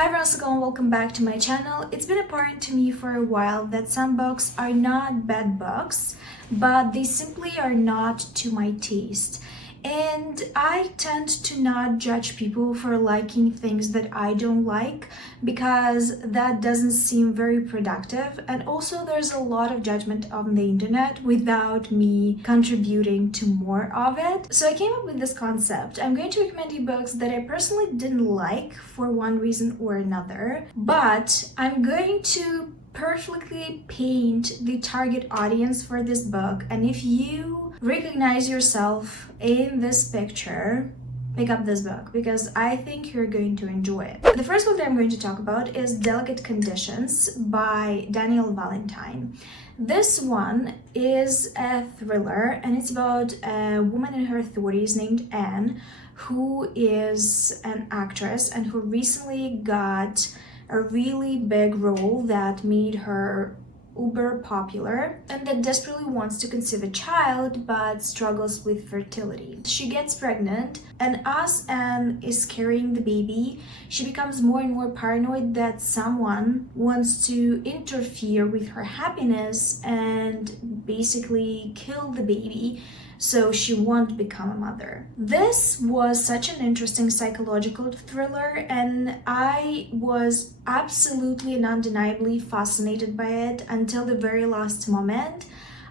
Hi everyone, and welcome back to my channel. It's been apparent to me for a while that some books are not bad books, but they simply are not to my taste. And I tend to not judge people for liking things that I don't like because that doesn't seem very productive. And also there's a lot of judgment on the internet without me contributing to more of it. So I came up with this concept. I'm going to recommend you books that I personally didn't like for one reason or another, but I'm going to perfectly paint the target audience for this book. And if you recognize yourself in this picture, pick up this book because I think you're going to enjoy it. The first book that I'm going to talk about is Delicate Conditions by Danielle Valentine. This one is a thriller and it's about a woman in her 30s named Anne, who is an actress and who recently got a really big role that made her uber popular and that desperately wants to conceive a child but struggles with fertility. She gets pregnant, and as Anne is carrying the baby, she becomes more and more paranoid that someone wants to interfere with her happiness and basically kill the baby so she won't become a mother. This was such an interesting psychological thriller and I was absolutely and undeniably fascinated by it until the very last moment.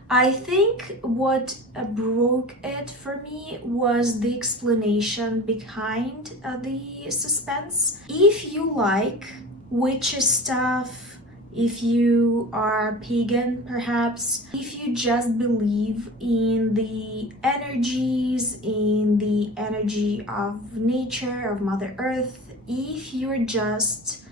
I think what broke it for me was the explanation behind the suspense. If you like witchy stuff, if you are pagan perhaps, if you just believe in the energies, in the energy of nature, of Mother Earth, if you're just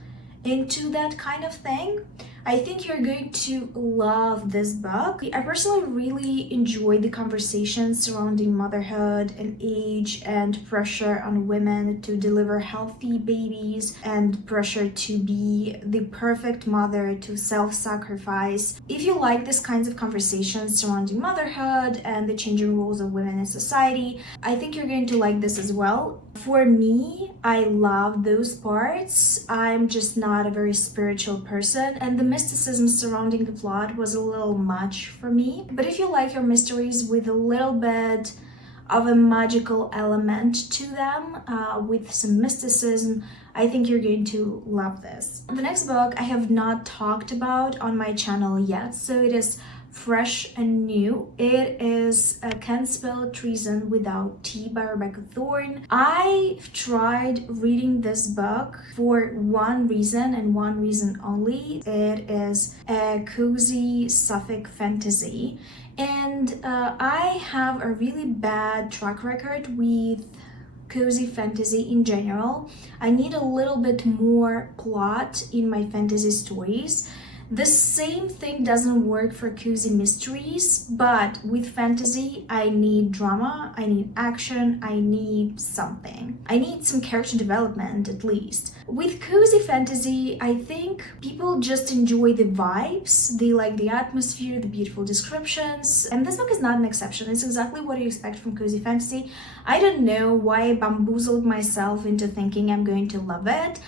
into that kind of thing, I think you're going to love this book. I personally really enjoyed the conversations surrounding motherhood and age and pressure on women to deliver healthy babies and pressure to be the perfect mother, to self-sacrifice. If you like these kinds of conversations surrounding motherhood and the changing roles of women in society, I think you're going to like this as well. For me, I love those parts. I'm just not a very spiritual person, and the mysticism surrounding the plot was a little much for me. But if you like your mysteries with a little bit of a magical element to them, with some mysticism, I think you're going to love this. The next book I have not talked about on my channel yet, so it is fresh and new. It is Can't Spell Treason Without T by Rebecca Thorne. I've tried reading this book for one reason and one reason only. It is a cozy sapphic fantasy, and I have a really bad track record with cozy fantasy in general. I need a little bit more plot in my fantasy stories. The same thing doesn't work for cozy mysteries, but with fantasy, I need drama, I need action, I need something. I need some character development at least. With cozy fantasy, I think people just enjoy the vibes, they like the atmosphere, the beautiful descriptions, and this book is not an exception. It's exactly what you expect from cozy fantasy. I don't know why I bamboozled myself into thinking I'm going to love it.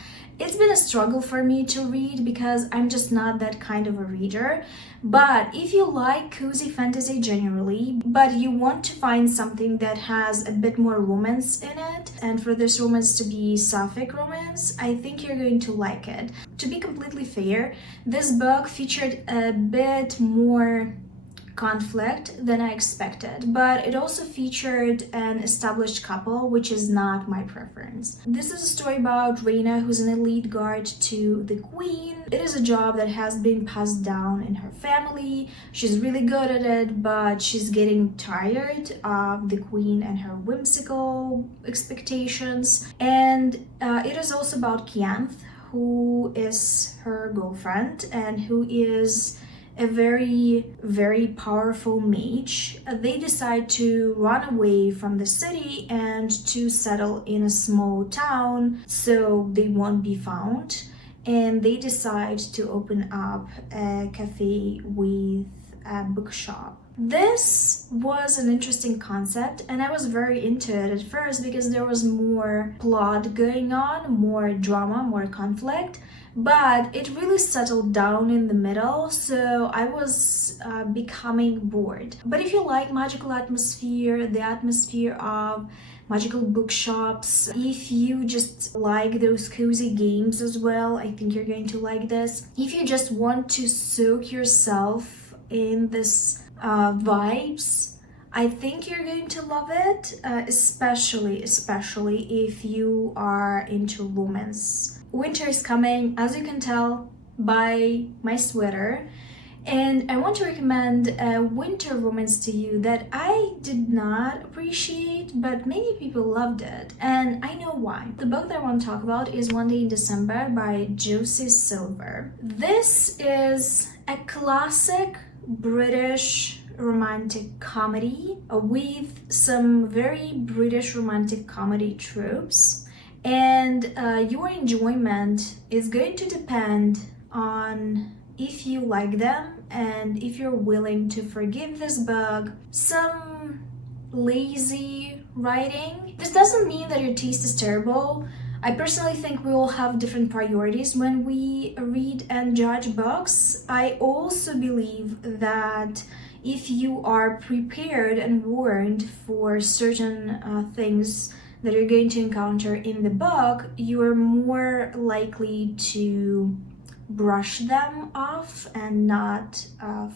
It's been a struggle for me to read because I'm just not that kind of a reader. But if you like cozy fantasy generally, but you want to find something that has a bit more romance in it, and for this romance to be sapphic romance, I think you're going to like it. To be completely fair, this book featured a bit more conflict than I expected, but it also featured an established couple, which is not my preference. This is a story about Raina, who's an elite guard to the queen. It is a job that has been passed down in her family. She's really good at it, but she's getting tired of the queen and her whimsical expectations. And it is also about Kianth, who is her girlfriend and who is a very, very powerful mage. They decide to run away from the city and to settle in a small town so they won't be found. And they decide to open up a cafe with a bookshop. This was an interesting concept, and I was very into it at first because there was more plot going on, more drama, more conflict, but it really settled down in the middle, so I was becoming bored. But if you like magical atmosphere, the atmosphere of magical bookshops, if you just like those cozy games as well, I think you're going to like this. If you just want to soak yourself in this vibes, I think you're going to love it, especially if you are into romance. Winter is coming, as you can tell by my sweater, and I want to recommend a winter romance to you that I did not appreciate, but many people loved it, and I know why. The book that I want to talk about is One Day in December by Josie Silver. This is a classic British romantic comedy with some very British romantic comedy tropes, and your enjoyment is going to depend on if you like them and if you're willing to forgive this book some lazy writing. This doesn't mean that your taste is terrible. I personally think we all have different priorities when we read and judge books. I also believe that if you are prepared and warned for certain things that you're going to encounter in the book, you are more likely to brush them off and not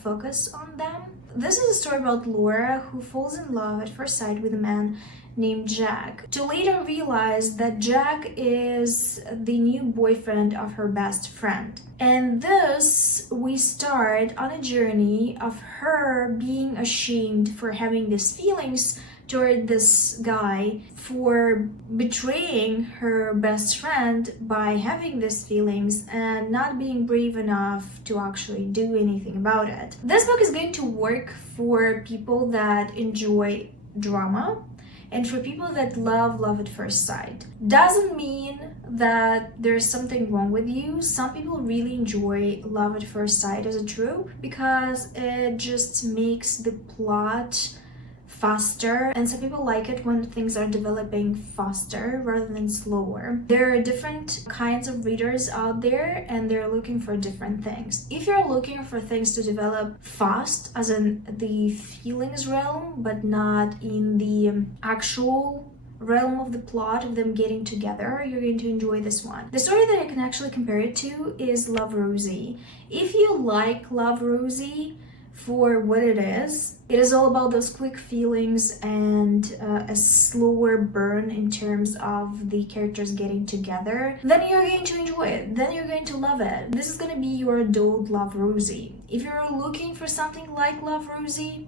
focus on them. This is a story about Laura who falls in love at first sight with a man named Jack, to later realize that Jack is the new boyfriend of her best friend. And thus we start on a journey of her being ashamed for having these feelings toward this guy, for betraying her best friend by having these feelings and not being brave enough to actually do anything about it. This book is going to work for people that enjoy drama and for people that love at first sight. Doesn't mean that there's something wrong with you. Some people really enjoy love at first sight as a trope because it just makes the plot faster, and some people like it when things are developing faster rather than slower. There are different kinds of readers out there and they're looking for different things. If you're looking for things to develop fast, as in the feelings realm, but not in the actual realm of the plot of them getting together, you're going to enjoy this one. The story that I can actually compare it to is Love Rosie. If you like Love Rosie for what it is all about those quick feelings and a slower burn in terms of the characters getting together, then you're going to enjoy it, then you're going to love it. This is going to be your adult Love Rosie. If you're looking for something like Love Rosie,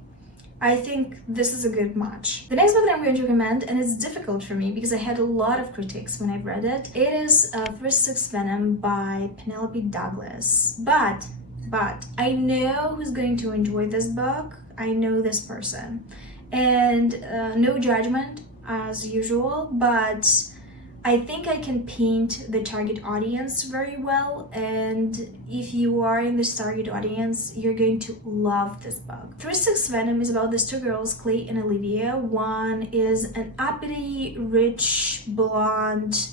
I think this is a good match. The next book that I'm going to recommend, and it's difficult for me because I had a lot of critiques when I read it, it is Tryst Venom by Penelope Douglas. But I know who's going to enjoy this book. I know this person. And no judgment as usual, but I think I can paint the target audience very well, and if you are in this target audience, you're going to love this book. Tryst Venom is about these two girls, Clay and Olivia. One is an uppity, rich, blonde,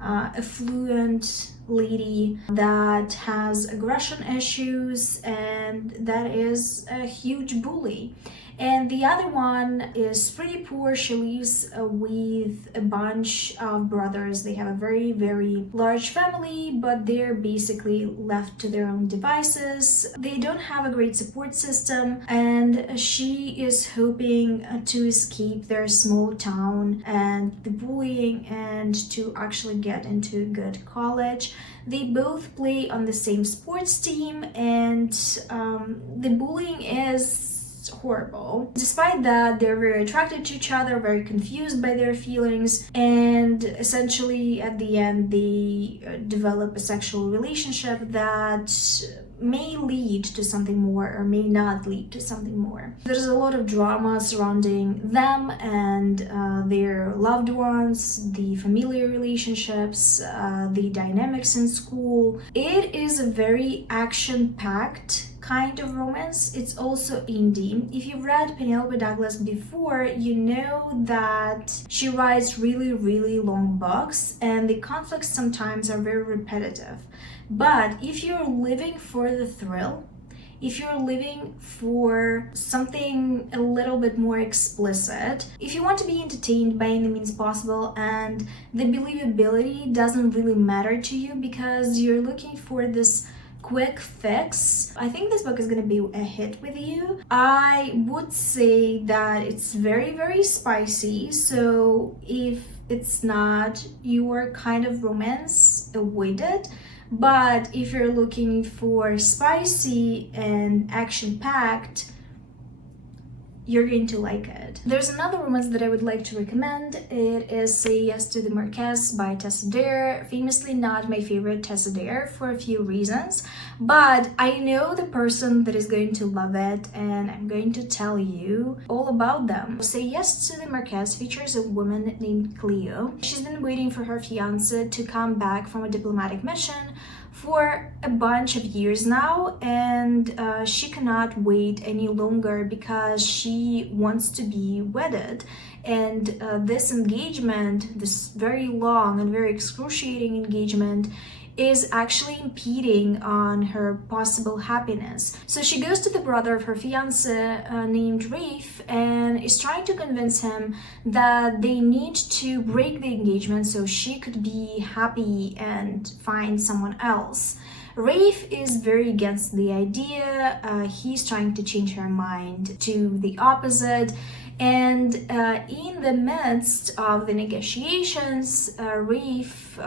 affluent lady that has aggression issues and that is a huge bully. And the other one is pretty poor. She lives with a bunch of brothers. They have a very large family, but they're basically left to their own devices. They don't have a great support system, and she is hoping to escape their small town and the bullying and to actually get into a good college. They both play on the same sports team, and the bullying is horrible. Despite that, they're very attracted to each other, very confused by their feelings, and essentially at the end they develop a sexual relationship that may lead to something more or may not lead to something more. There's a lot of drama surrounding them and their loved ones, the familiar relationships, the dynamics in school. It is a very action-packed kind of romance. It's also indie. If you've read Penelope Douglas before, you know that she writes really long books and the conflicts sometimes are very repetitive. But if you're living for the thrill, if you're living for something a little bit more explicit, if you want to be entertained by any means possible and the believability doesn't really matter to you because you're looking for this quick fix, I think this book is gonna be a hit with you. I would say that it's very spicy, so if it's not your kind of romance, avoid it. But if you're looking for spicy and action-packed, you're going to like it. There's another romance that I would like to recommend. It is Say Yes to the Marquess by Tessa Dare. Famously not my favorite Tessa Dare for a few reasons, but I know the person that is going to love it and I'm going to tell you all about them. Say Yes to the Marquess features a woman named Cleo. She's been waiting for her fiancé to come back from a diplomatic mission for a bunch of years now, and she cannot wait any longer because she wants to be wedded. And this engagement, this very long and very excruciating engagement, is actually impeding on her possible happiness. So she goes to the brother of her fiance named Rafe and is trying to convince him that they need to break the engagement so she could be happy and find someone else. Rafe is very against the idea. He's trying to change her mind to the opposite. And in the midst of the negotiations, Rafe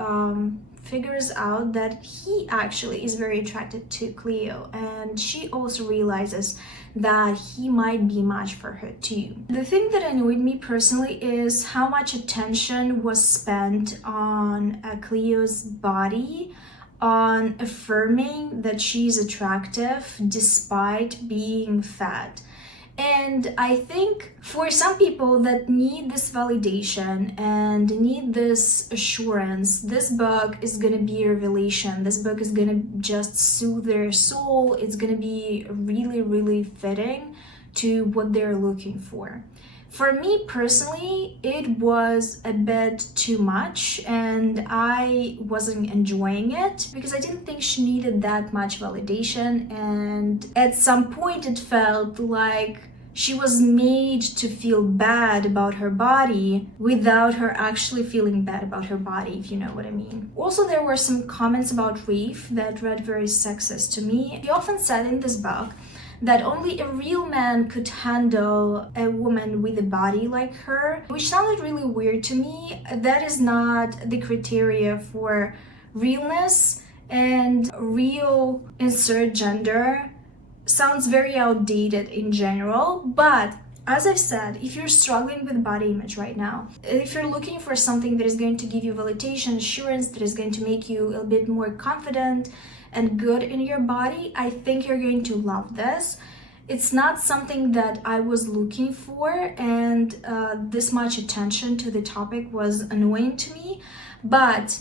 figures out that he actually is very attracted to Cleo, and she also realizes that he might be much for her too. The thing that annoyed me personally is how much attention was spent on Cleo's body, on affirming that she's attractive despite being fat. And I think for some people that need this validation and need this assurance, this book is gonna be a revelation. This book is gonna just soothe their soul. It's gonna be really fitting to what they're looking for. For me personally, it was a bit too much and I wasn't enjoying it because I didn't think she needed that much validation, and at some point it felt like she was made to feel bad about her body without her actually feeling bad about her body, if you know what I mean. Also, there were some comments about Rafe that read very sexist to me. He often said in this book that only a real man could handle a woman with a body like her, which sounded really weird to me. That is not the criteria for realness, and real insert gender sounds very outdated in general. But as I've said, if you're struggling with body image right now, if you're looking for something that is going to give you validation, assurance, that is going to make you a bit more confident and good in your body, I think you're going to love this. It's not something that I was looking for, and this much attention to the topic was annoying to me. But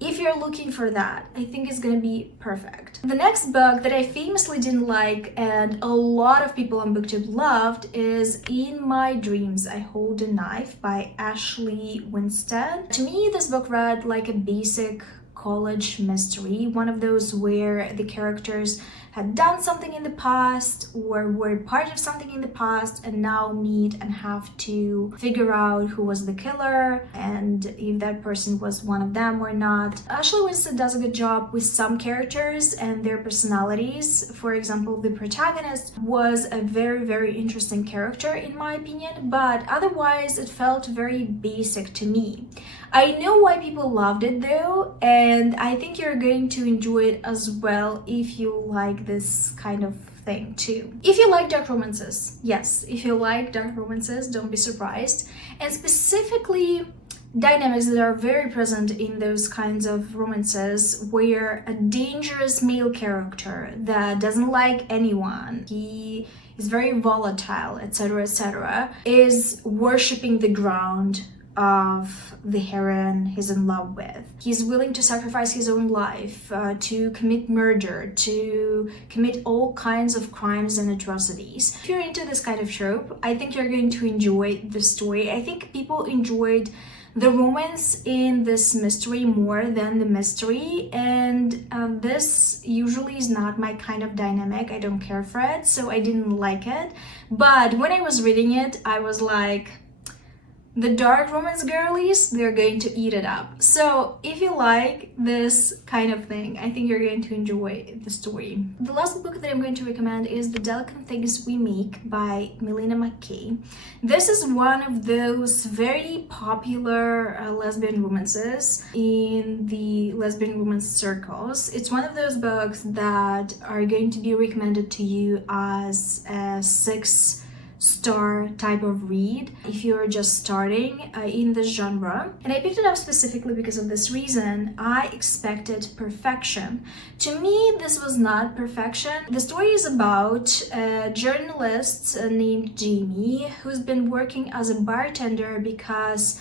if you're looking for that, I think it's gonna be perfect. The next book that I famously didn't like and a lot of people on booktube loved is In My Dreams I Hold a Knife by Ashley Winstead. To me, this book read like a basic college mystery, one of those where the characters had done something in the past or were part of something in the past and now meet and have to figure out who was the killer and if that person was one of them or not. Ashley Winstead does a good job with some characters and their personalities. For example, the protagonist was a very interesting character in my opinion, but otherwise it felt very basic to me. I know why people loved it though, and I think you're going to enjoy it as well if you like this kind of thing too. If you like dark romances, yes, if you like dark romances, don't be surprised. And specifically dynamics that are very present in those kinds of romances where a dangerous male character that doesn't like anyone, he is very volatile, etc., is worshipping the ground of the heroine he's in love with. He's willing to sacrifice his own life, to commit murder, to commit all kinds of crimes and atrocities. If you're into this kind of trope, I think you're going to enjoy the story. I think people enjoyed the romance in this mystery more than the mystery, and this usually is not my kind of dynamic. I don't care for it, so I didn't like it. But when I was reading it, I was like, the dark romance girlies, they're going to eat it up. So if you like this kind of thing, I think you're going to enjoy the story. The last book that I'm going to recommend is The Delicate Things We Make by Milena McKay. This is one of those very popular lesbian romances in the lesbian romance circles. It's one of those books that are going to be recommended to you as a 6-star type of read if you're just starting in this genre. And I picked it up specifically because of this reason. I expected perfection. To me, this was not perfection. The story is about a journalist named Jamie who's been working as a bartender because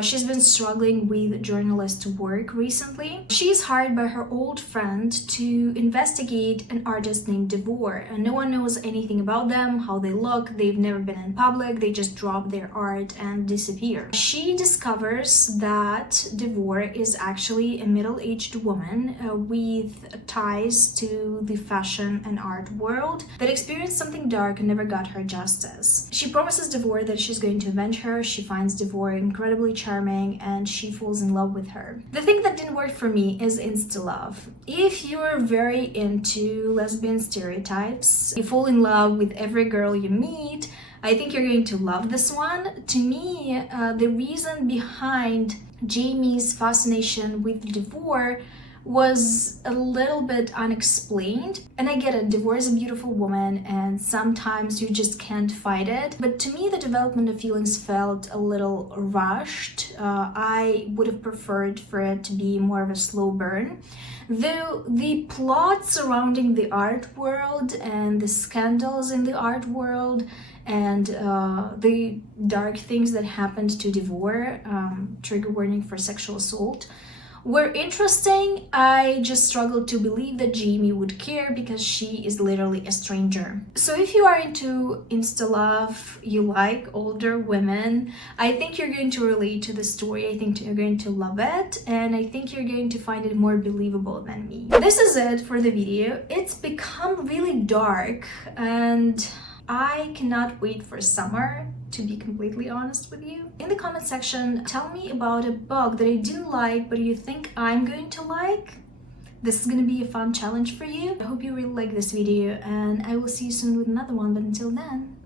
she's been struggling with journalist work recently. She's hired by her old friend to investigate an artist named 𝕊𝕆𝕀𝕸𝕃, and no one knows anything about them, how they look, they've never been in public, they just drop their art and disappear. She discovers that 𝕊𝕆𝕀𝕸𝕃 is actually a middle-aged woman with ties to the fashion and art world that experienced something dark and never got her justice. She promises 𝕊𝕆𝕀𝕸𝕃 that she's going to avenge her. She finds 𝕊𝕆𝕀𝕸𝕃 incredibly charming and she falls in love with her. The thing that didn't work for me is insta-love. If you're very into lesbian stereotypes, you fall in love with every girl you meet, I think you're going to love this one. To me, the reason behind Jamie's fascination with 𝕊𝕆𝕀𝕸𝕃 was a little bit unexplained. And I get it, 𝕊𝕆𝕀𝕃 is a beautiful woman and sometimes you just can't fight it. But to me, the development of feelings felt a little rushed. I would have preferred for it to be more of a slow burn. Though the plot surrounding the art world and the scandals in the art world and the dark things that happened to 𝕊𝕆𝕀𝕃, trigger warning for sexual assault, were interesting. I just struggled to believe that Jamie would care because she is literally a stranger. So if you are into insta-love, you like older women, I think you're going to relate to the story. I think you're going to love it, and I think you're going to find it more believable than me. This is it for the video. It's become really dark and I cannot wait for summer, to be completely honest with you. In the comment section, tell me about a book that I didn't like but you think I'm going to like. This is going to be a fun challenge for you. I hope you really like this video and I will see you soon with another one, but until then,